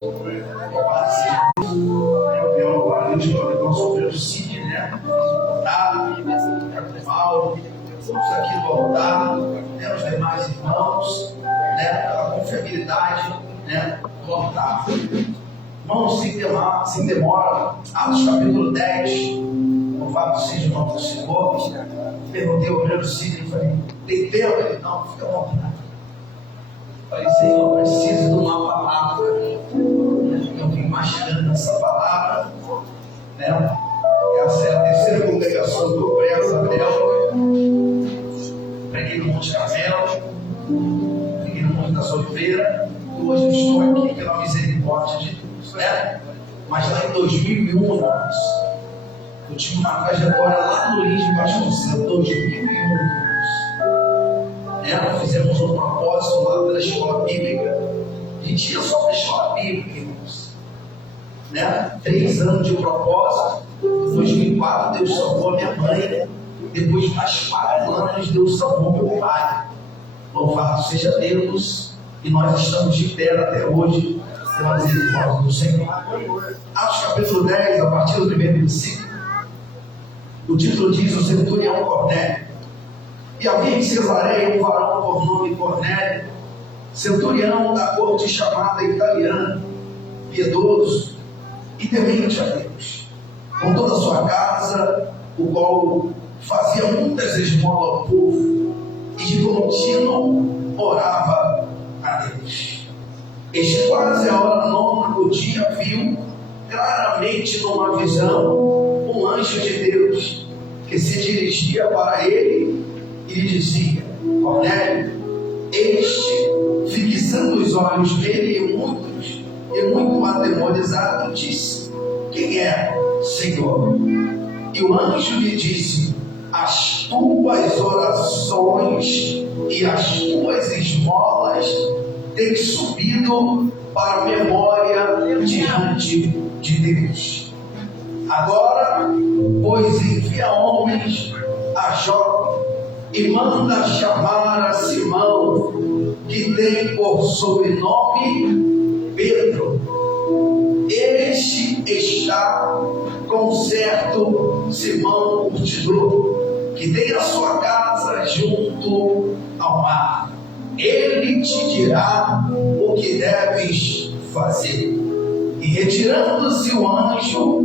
Sobre o Cid, né? Paulo, estamos aqui no altar, né? Os demais irmãos, né? Pela confiabilidade, né? Do altar. Irmãos, sem demora, Atos capítulo 10, louvado seja o nome do Senhor. Perguntei ao primeiro Cid e falei: tem tempo? Ele: não, fica à vontade. Falei: Senhor, eu preciso de uma palavra. Eu vim mastigando essa palavra, né? Essa é a terceira congregação do Prego Isabel. Preguei no Monte Carmelo, preguei no Monte das Oliveiras, e hoje eu estou aqui pela misericórdia de Deus, né? Mas lá em 2001, irmãos, eu tinha uma trajetória lá no Lins de Vasconcelos, 2001, né? Nós fizemos um propósito lá pela escola bíblica. A gente ia só para a escola bíblica, irmãos, né? 3 anos de propósito. Em 2004 Deus salvou a minha mãe. Depois de mais 4 anos Deus salvou meu pai. Louvado seja Deus. E nós estamos de pé até hoje pela misericórdia do Senhor. Atos capítulo 10, a partir do primeiro versículo. O título diz: o centurião Cornélio. E havia em Cesareia um varão por nome Cornélio, centurião da corte chamada italiana, piedoso e temente a Deus, com toda a sua casa, o qual fazia muitas esmolas ao povo, e de contínuo orava a Deus. Este quase a hora 9 do dia viu claramente numa visão um anjo de Deus, que se dirigia para ele e lhe dizia: Cornélio. Este, fixando os olhos nele e muito atemorizado, disse: quem é, Senhor? E o anjo lhe disse: as tuas orações e as tuas esmolas têm subido para a memória diante de Deus. Agora, pois, envia homens a Jope e manda chamar a Simão, que tem por sobrenome Pedro. Este está com certo Simão curtidor, que tem a sua casa junto ao mar. Ele te dirá o que deves fazer. E retirando-se o anjo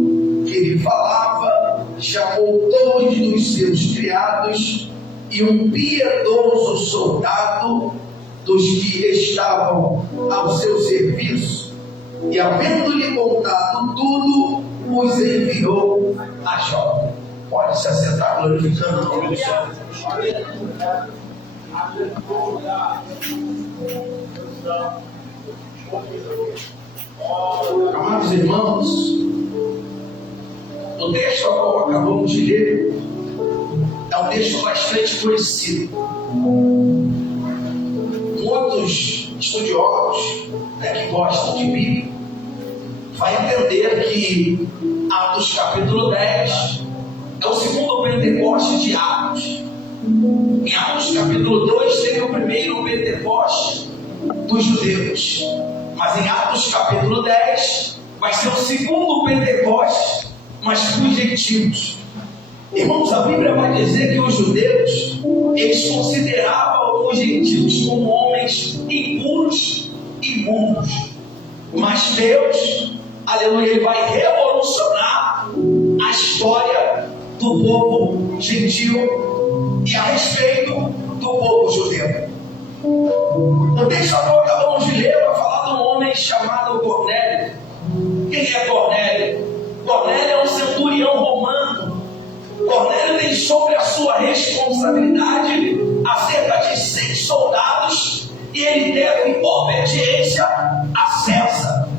que lhe falava, chamou 2 dos seus criados e um piedoso soldado dos que estavam ao seu serviço, e havendo-lhe contado tudo, os enviou a Jope. Pode se assentar, glorificando o nome do Senhor. Amados irmãos, o texto ao qual acabamos de ler é um texto bastante conhecido. Muitos estudiosos, que gostam de Bíblia, vão entender que Atos capítulo 10 é o segundo Pentecoste de Atos. Em Atos capítulo 2 teve o primeiro Pentecoste dos judeus, mas em Atos capítulo 10 vai ser o segundo Pentecoste, mas para os gentios. Irmãos, a Bíblia vai dizer que os judeus, eles consideravam os gentios como homens impuros e imundos. Mas Deus, aleluia, Ele vai revolucionar a história do povo gentil e a respeito do povo judeu. O texto que acabamos de ler vai falar de um homem chamado Cornélio. Quem é Cornélio? Cornélio é um centurião romano. Cornélio tem sobre a sua responsabilidade acerca de 100 soldados e ele deve obediência a César.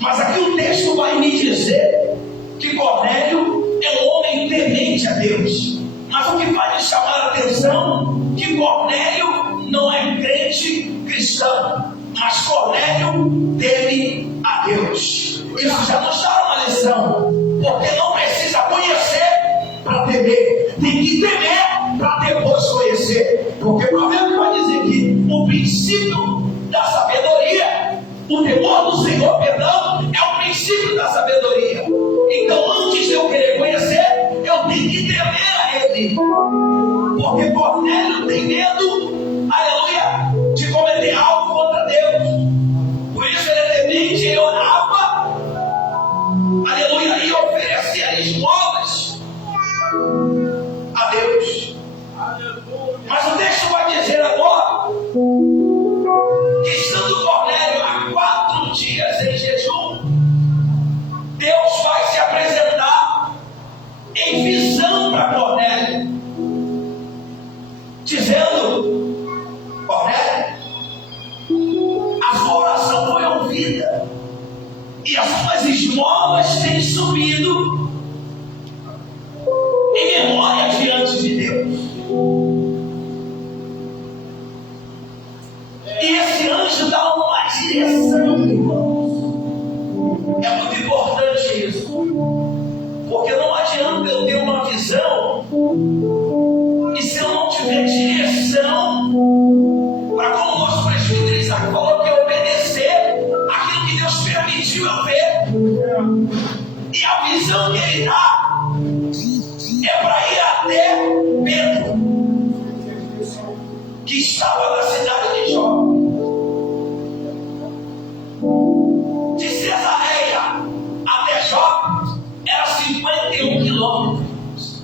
Mas aqui o texto vai me dizer que Cornélio é um homem temente a Deus. Mas o que vai me chamar a atenção é que Cornélio não é crente cristão, mas Cornélio teme a Deus. Isso já nos dá uma lição, porque não precisa conhecer para temer, tem que temer para depois conhecer, porque o Provérbio vai dizer que o princípio da sabedoria, o temor do Senhor aleluia, e oferecer esmolas a Deus. Mas o texto vai dizer agora que, estando Cornélio há 4 dias em jejum, Deus vai se apresentar em visão para Cornélio, dizendo: Cornélio, a sua oração foi ouvida e as suas esmolas têm subido em memória diante de Deus. E esse anjo dá uma direção, irmãos. É muito importante isso, porque não adianta eu ter uma visão e se eu não tiver direção para, como o nosso presbítero Isaac falou, que obedecer aquilo que Deus permitiu eu ver. E a visão que ele dá é para ir até Pedro, que estava na cidade de Jope. De Cesareia até Jope era 51 quilômetros.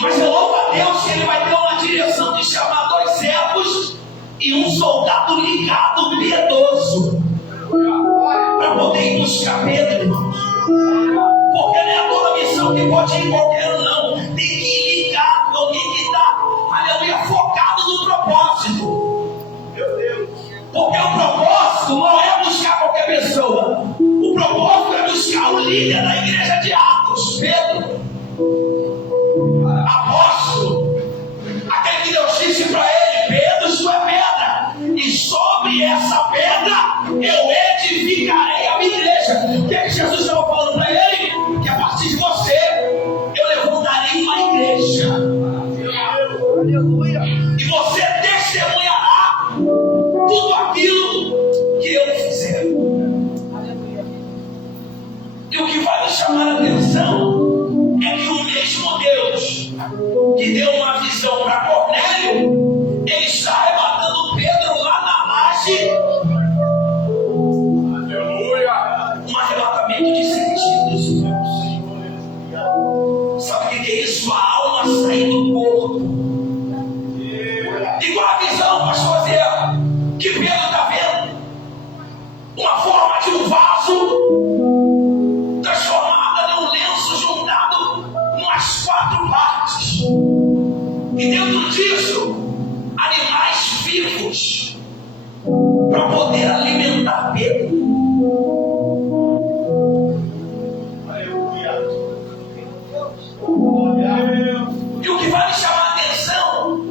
Mas eu louvo a Deus que ele vai ter uma direção de chamar 2 servos e um soldado ligado, piedoso, para poder ir buscar Pedro, irmãos. Porque não é toda missão que pode ir qualquer um, não. Tem que ir ligado, alguém que está, aleluia, focado no propósito. Meu Deus. Porque o propósito não é buscar qualquer pessoa. O propósito é buscar o líder da igreja de Atos, Pedro, apóstolo, aquele que Deus disse para ele: Pedro, tu é pedra, e sobre essa pedra eu edificarei a minha igreja. O que é que Jesus estava falando para ele? Que a partir de você eu levantarei uma igreja. Aleluia. E você testemunhará tudo aquilo que eu fizer. Aleluia. E o que vai nos chamar a atenção é que o mesmo Deus que deu uma visão para Cornélio, ele está arrebatando Pedro lá na laje. Aleluia. Um arrebatamento de sentidos, irmãos. Sabe o que é isso? A alma sair do corpo. E qual a visão, pastor Zé, que Pedro está vendo? Uma forma de um vaso transformada num lenço juntado umas 4 partes. E dentro disso, animais vivos para poder alimentar Pedro. E o que vai me chamar a atenção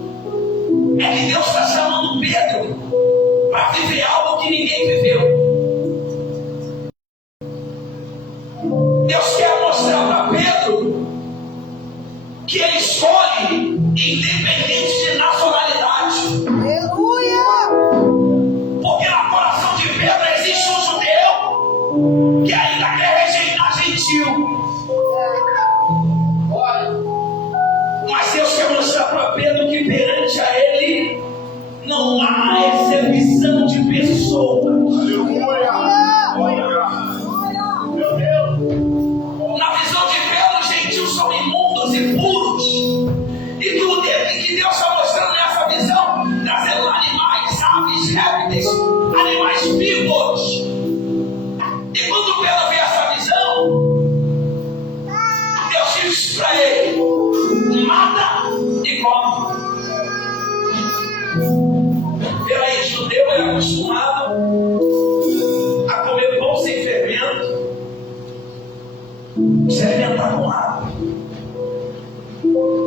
é que Deus está chamando Pedro para viver algo que ninguém viveu. Deus quer mostrar para Pedro que ele escolhe independente de nacionalidade. Aleluia! Porque no coração de Pedro existe um judeu que ainda quer rejeitar gentil. Mas Deus quer mostrar para Pedro que perante a ele não há exceção de pessoas. Aleluia! Meu Deus! Na visão de Pedro, gentios são imundos e puros. E tudo que Deus está mostrando nessa visão, trazendo animais, aves, répteis, animais vivos. E quando Pedro vê essa visão, Deus diz para ele: mata e come. Peraí, judeu é acostumado a comer pão sem fermento, se alimentar com água.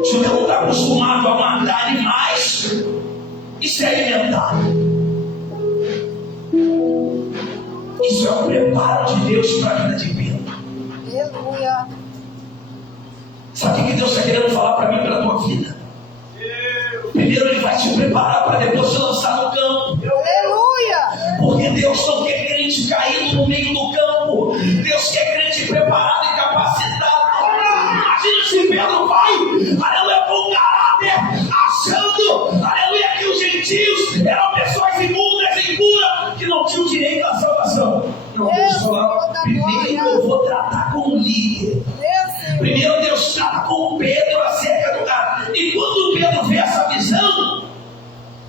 Judeu não está acostumado a matar animais e se alimentar. Isso é o preparo de Deus para a vida de Pedro. Aleluia. Sabe o que Deus está querendo falar para mim e para a tua vida? Primeiro Ele vai te preparar para depois te lançar no campo. Aleluia! Porque Deus não quer crente caído no meio do campo. Deus quer crente preparado e capacitado. Imagina se Pedro vai, aleluia, com caráter, achando, aleluia, que os gentios eram pessoas imundas e impuras, que não tinham direito da salvação. Não, Deus falou, primeiro eu vou tratar com o líder. Primeiro Deus trata com Pedro acerca do cara. E quando Pedro vê essa visão,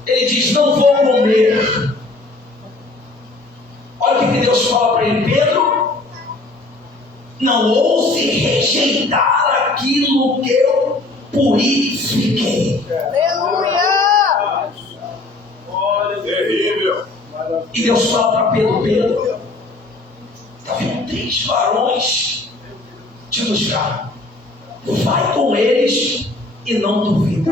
ele diz, não vou comer. Olha o que Deus fala para ele, Pedro, não ouse rejeitar aquilo que eu purifiquei. Aleluia! Olha, terrível. E Deus fala para Pedro, Pedro, está vendo 3 varões te buscar. Vai com eles e não duvida.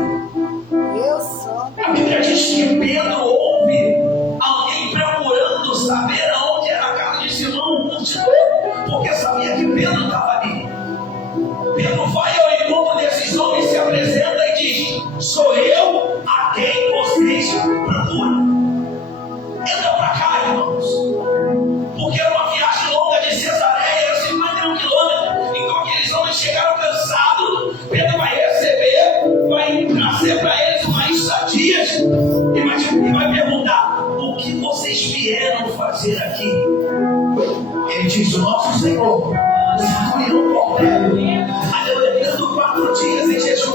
A Bíblia diz que Pedro ouve alguém procurando saber aonde era a casa de Simão, porque sabia que Pedro estava ali. Pedro vai ao encontro desses homens, se apresenta e diz, sou eu a quem vocês procuram. Entra para cá, irmãos, porque era uma viagem longa de Cesareia, era 51 quilômetros. Então aqueles homens chegaram cansados. Pedro vai receber, vai trazer para eles uma estadia e vai perguntar, o que vocês vieram fazer aqui? Ele diz, o nosso Senhor, o centurião Cornélio, aleluia, 4 dias em jejum,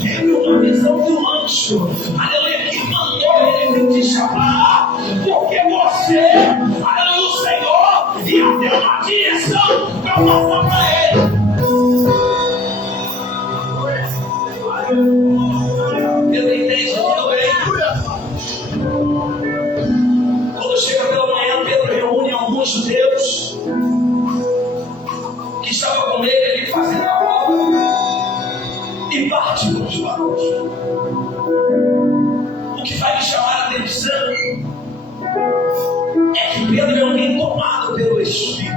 teve uma visão do anjo, aleluia, que mandou ele te chamar, porque você, aleluia, o Senhor, ia ter uma direção para passar para ele. Pedro entende tudo bem. Quando chega pela manhã, Pedro reúne alguns judeus que estavam com ele ali fazendo a obra e parte com os varões. O que vai me chamar a atenção é que Pedro é alguém tomado pelo Espírito.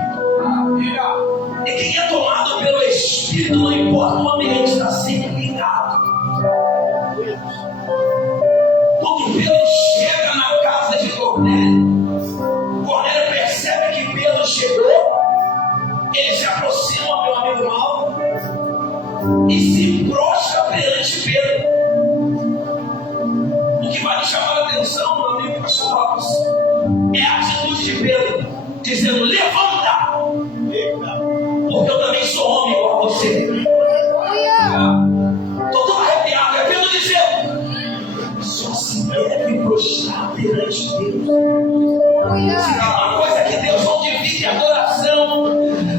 E quem é tomado pelo Espírito, não importa o ambiente, está sempre ligado. Quando Pedro chega na casa de Cornélio, Cornélio percebe que Pedro chegou, ele se aproxima, meu amigo Mauro, e se prostra perante Pedro. O que vai me chamar a atenção, meu amigo pastor Lopes, é a atitude de Pedro, dizendo, levanta, porque eu também sou homem igual a você. Estou todo arrepiado, é Pedro dizendo, só se deve prostrar perante Deus. Se tem uma coisa que Deus não divide, adoração.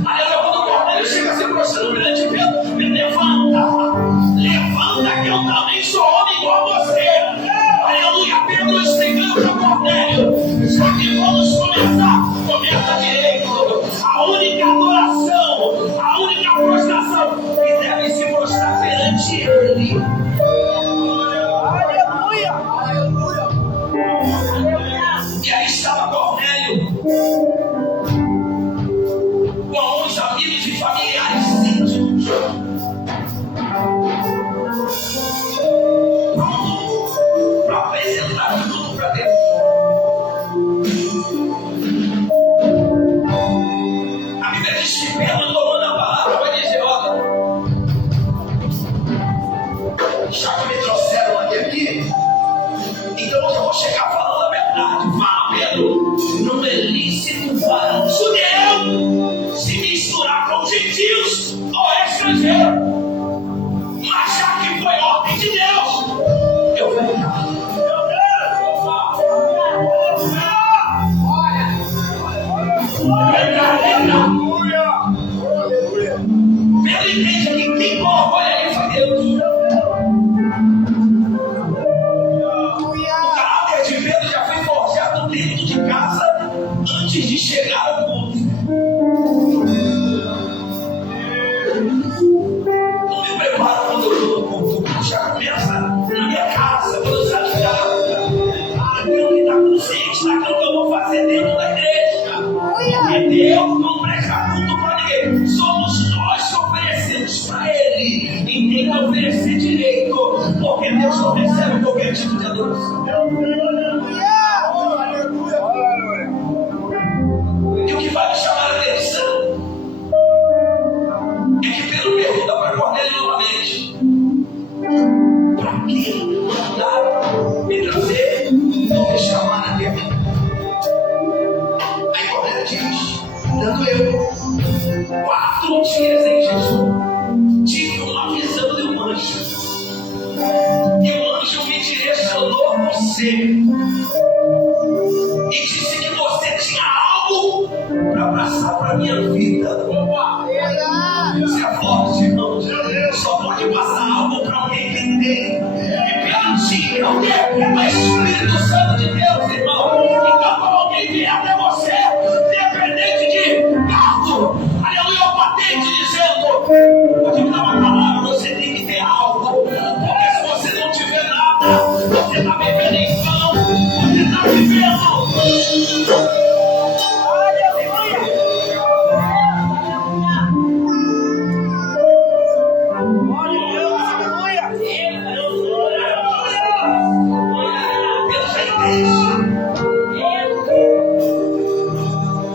Aleluia, quando o Cornélio chega se prostrando perante Pedro, me levanta que eu também sou homem igual a você. Aleluia, Pedro explicando para Cornélio, já que vamos começa direito. A única adoração, a única prostração que deve se prostrar perante ele. E aí estava Cornélio com alguns amigos e familiares íntimos, pronto para apresentar tudo para Deus. A Bíblia diz que Pedro, tomando a palavra, vai dizer, olha, já que me trouxeram aqui, então eu vou chegar falando a verdade. Fala, Pedro, não é lícito para um judeu se misturar com gentios ou estrangeiro. Mas já que foi ordem de Deus, eu vou ficar. Pedro entende que quem coloca olha isso a Deus. O caráter de Pedro já foi forjado dentro de casa antes de chegar ao culto. Não me preparo quando eu estou no culto. Já começa na minha casa, quando eu saio de casa. Aquilo que está consciente daquilo que eu vou fazer dentro da igreja. Porque Deus não presta culto para ninguém. Somos nós que oferecemos para Ele. E tem que oferecer direito. Porque Deus não recebe qualquer tipo de adoração. E o que vai me chamar a atenção é que Pedro pergunta para Cornélio novamente: para que mandaram me trazer ou me chamar até aqui? Aí né? Diz, dando eu 4 dias em jejum, tive uma visão de um anjo. E o anjo me direcionou a você e disse que você tinha algo para passar para a minha vida. Você é forte, irmão. Só pode passar algo para alguém que tem. E garantir alguém é o Espírito Santo de Deus, irmão. Então, quando alguém vier até você, dependente de carro, aleluia, patente, dizendo: pode me dar uma palavra, você tem que ter algo. Porque se você não tiver nada, você está vivendo em vão. Você está vivendo.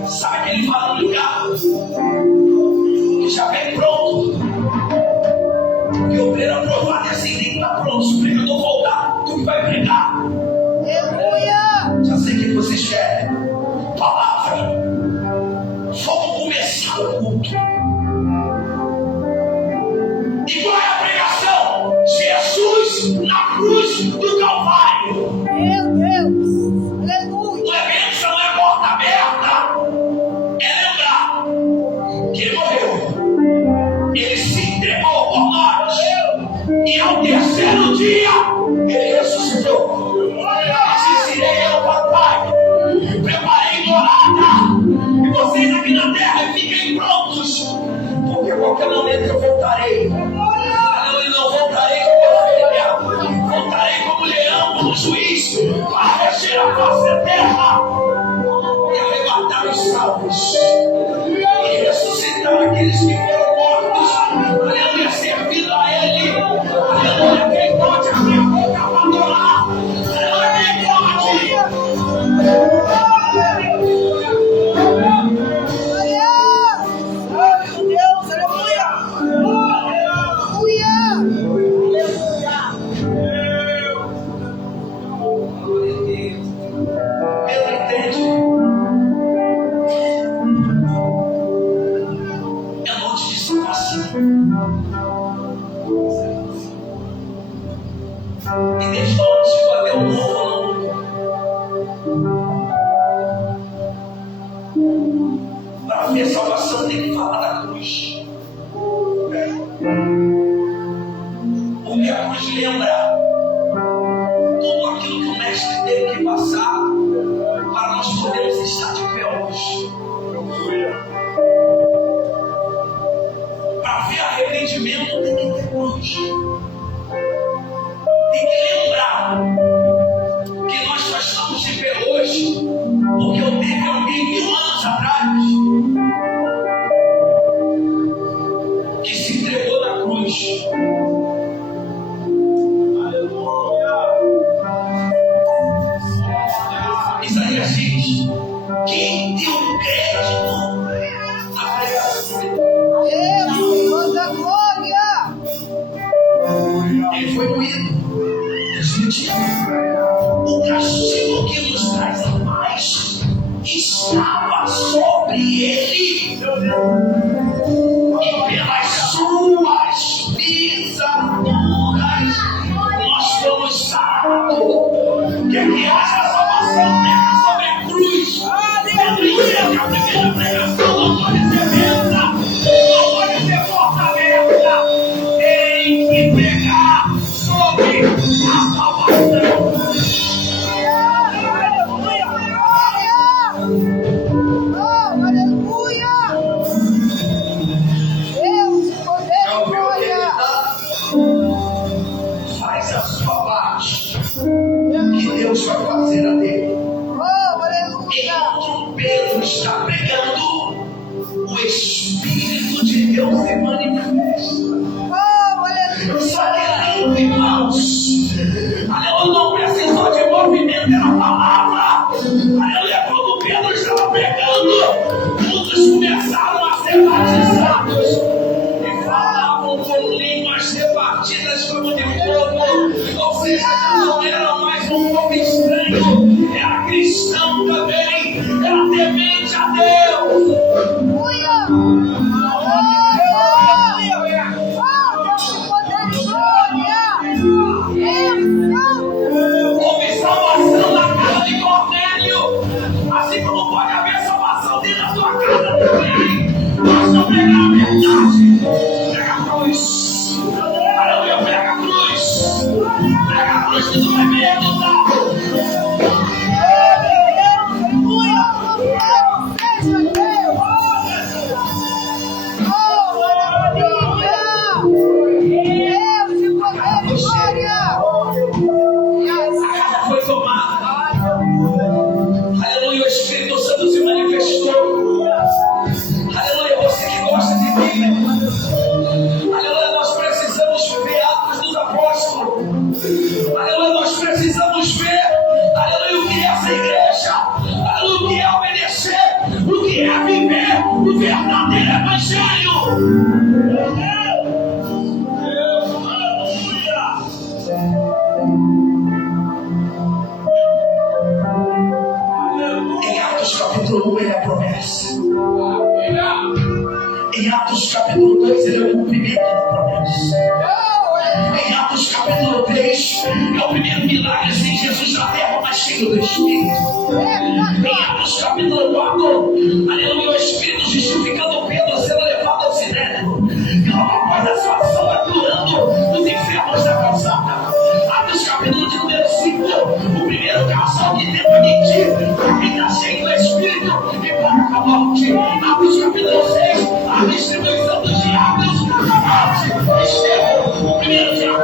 Sabe aquele farol ligado que já vem pronto, que o obreiro aprovado e assim nem está pronto. Se o pregador voltar, tu que vai pregar. Já sei o que vocês querem. Palavra. Vamos começar o culto. E qual é a pregação? Jesus na cruz do Calvário. Meu Deus! Aleluia! Não é bênção, não é porta aberta. É lembrar que ele morreu. Ele se entregou por nós. E ao terceiro dia, ele ressuscitou. Disse: irei ao Papai, preparei morada. E vocês aqui na terra fiquem prontos. Porque a qualquer momento eu voltarei. Eu não voltarei como ovelha. Voltarei como leão, como juiz, para reger a face terra e arrebatar os salvos e ressuscitar aqueles que foram mortos. Aleluia, servindo a Ele. Aleluia, quem pode abrir a boca para adorar? Aleluia, quem pode? E desde onde chegou até o novo para ver salvação tem que falar da cruz. Porque a cruz lembra tudo aquilo que o mestre teve que passar para nós podermos estar de pé hoje. Para ver arrependimento tem que ter cruz. Tem que lembrar que nós só estamos de pé hoje porque eu teve alguém 1000 anos atrás que se entregou na cruz. Aleluia! Isaías diz: quem deu crédito à pregação? Deus da glória! Ele foi moído. O castigo que nos traz a paz estava sobre ele, e pelas suas pisaduras nós fomos sarados. Que haja salvação terra sobre a cruz. Aleluia! Que a primeira pregação não pode ser venda, não pode ser porta aberta. Tem que pregar sobre a salvação. Faz a sua parte, que Deus vai fazer a dele. Enquanto Pedro está pregando, Houve salvação na casa de Cornélio. Assim como pode haver salvação dentro da sua casa também. Basta pregar a verdade. Prega a cruz. Aleluia, prega a cruz. Prega a cruz que tu vai ver resultado. Foi tomada. Aleluia, o Espírito Santo se manifestou. Aleluia, você que gosta de Bíblia. Aleluia, nós precisamos ver Atos dos Apóstolos. Aleluia, nós precisamos ver. Aleluia, o que é essa igreja. Aleluia, o que é obedecer. O que é viver o verdadeiro Evangelho. Em Atos capítulo 1 ele é a promessa. Em Atos capítulo 2 ele é o cumprimento da promessa. Em Atos capítulo 3 é o primeiro milagre sem Jesus na terra, mas cheio do Espírito. Em Atos capítulo 4, aleluia, o Espírito justificando Pedro sendo levado ao sinédrio. E logo após a sua ação atuando nos infernos da calçada. Atos capítulo de número 5, o primeiro casal que tenta mentir para quem está cheio do Espírito e para com a morte. Atos capítulo 6, a distribuição dos diabos na morte. Estevão, o primeiro diabo.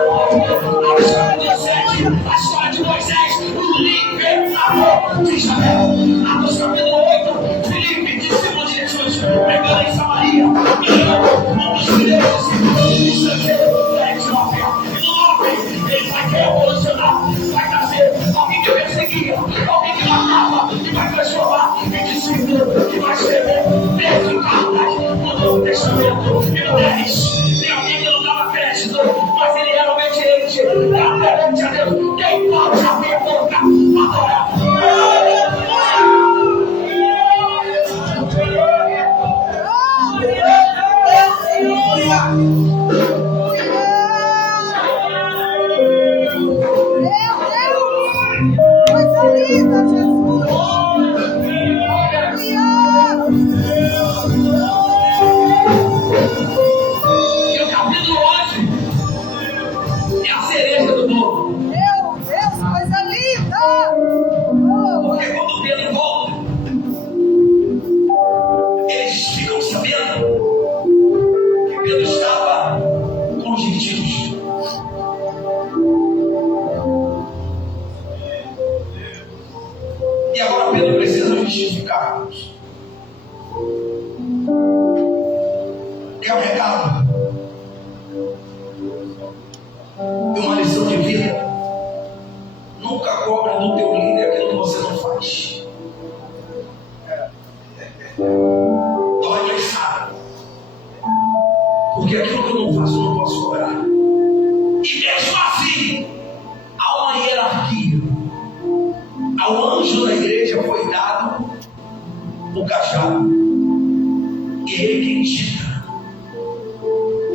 Atos capítulo 7, a história de Moisés, o libertador de Israel. Atos capítulo 8, Filipe, discípulo de Jesus, pregando em Samaria, um dos primeiros estrangeiros da Etiópia. E no 9, ele vai revolucionar, vai trazer alguém que perseguia, alguém que matava, que vai transformar em discípulo, que vai escrever desde cartas no Novo Testamento. E no 10, tem alguém que não dava crédito, mas ele era obediente, era perante a Deus. Quem pode abrir a boca, adora. Coisa linda, Jesus! E o capítulo 11 é a cereja do bolo. Meu Deus, coisa linda! Oh, Porque quando Pedro volta, eles ficam sabendo que Pedro estava com os gentios. E agora Pedro precisa justificar-nos. Quer um recado? E uma lição de vida. Nunca cobre do teu líder aquilo que você não faz. Dói, mas sabe. Porque aquilo que eu não faço, eu não posso cobrar. E mesmo assim, há uma hierarquia. Ao anjo da igreja foi dado o cajado. E é ele quem tira.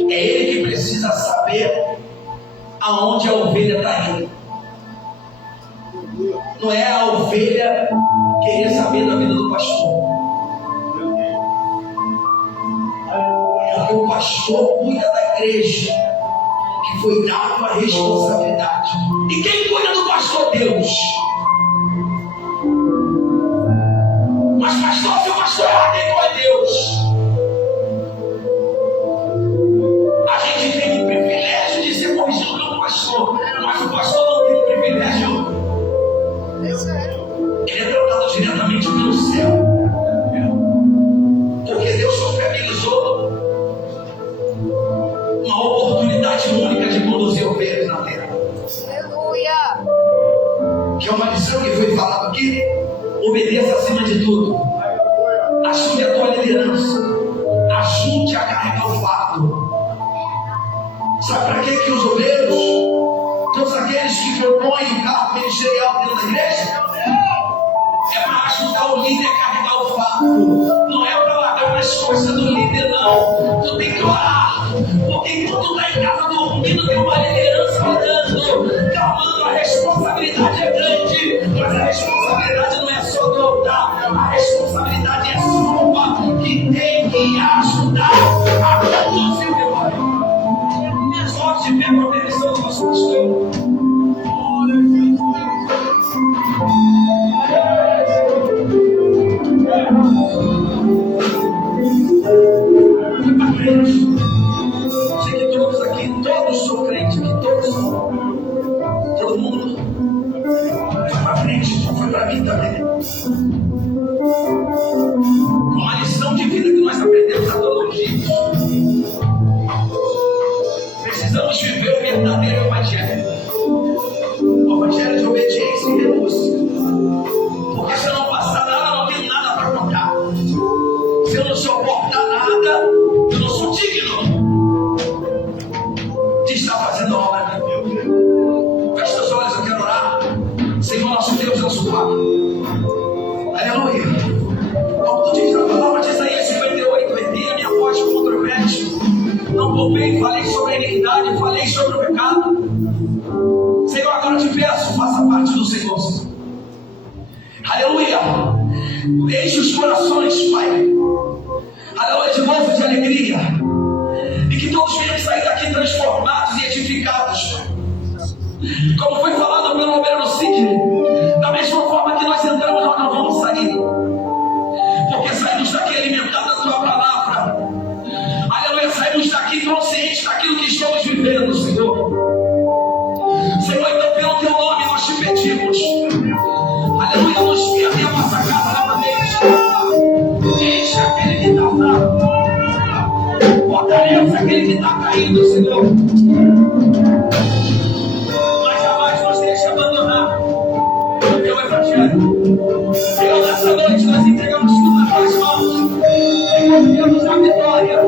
É ele que precisa saber aonde a ovelha está indo. Não é a ovelha querer saber da vida do pastor. Porque o pastor cuida da igreja, que foi dado a responsabilidade. E quem cuida do pastor? Deus. Mas pastor, se o pastor errar, quem é Deus? A gente tem o privilégio de ser corrigido pelo pastor, mas o pastor não tem o privilégio. Ele é tratado diretamente pelo céu. Porque Deus supervisionou uma oportunidade única de conduzir ovelhas na terra. aleluia! Que é uma lição que foi falada aqui. Obedeça acima de tudo. Assume a tua liderança. Ajude a carregar o fardo. Sabe para que os obreiros, todos aqueles que propõem o cargo ministerial dentro da igreja, é para ajudar o líder a carregar o fardo. Não é para largar nas costas do líder, não. Tu tem que orar. Porque enquanto tu está em casa dormindo, tem uma liderança orando, clamando. A responsabilidade é grande, mas a responsabilidade não é só do altar. A responsabilidade é sua, que tem que ajudar a conduzir o rebanho. Só te pega a permissão do nosso pastor. Fui para frente. Sei que todos aqui, todos são crentes aqui, todos são. Todo mundo. Foi para frente, foi para mim também. Uma lição de vida que nós aprendemos a todos os dias. Precisamos viver o verdadeiro evangelho. O evangelho de obediência e renúncia. Porque se eu não passar nada, não tenho nada para contar. Se eu não suportar nada, eu não sou digno de estar fazendo a obra de Deus. Feche seus olhos, eu quero orar. Senhor nosso Deus, nosso Pai. Aleluia. Como tu diz na palavra de Isaías 58, ergui a minha voz contra o médico. Não poupei, falei sobre a iniquidade, falei sobre o pecado. Senhor, agora te peço, faça parte do Senhor. Aleluia. Enche os corações, Pai. Aleluia, de novo de alegria. E que todos venham sair daqui transformados e edificados. Como foi falado pelo obreiro Sidney, da mesma forma que nós entramos, nós não vamos sair. Porque saímos daqui alimentados da tua palavra. Aleluia, saímos daqui conscientes daquilo que estamos vivendo, Senhor. Senhor, então pelo teu nome nós te pedimos. Aleluia, nos guia até a nossa casa novamente. Enche aquele que está fraco. Fortalece aquele que está caído, Senhor. Mas jamais nos deixe abandonar o teu evangelho. Senhor, nessa noite nós entregamos tudo nas tuas mãos. E confiamos na vitória.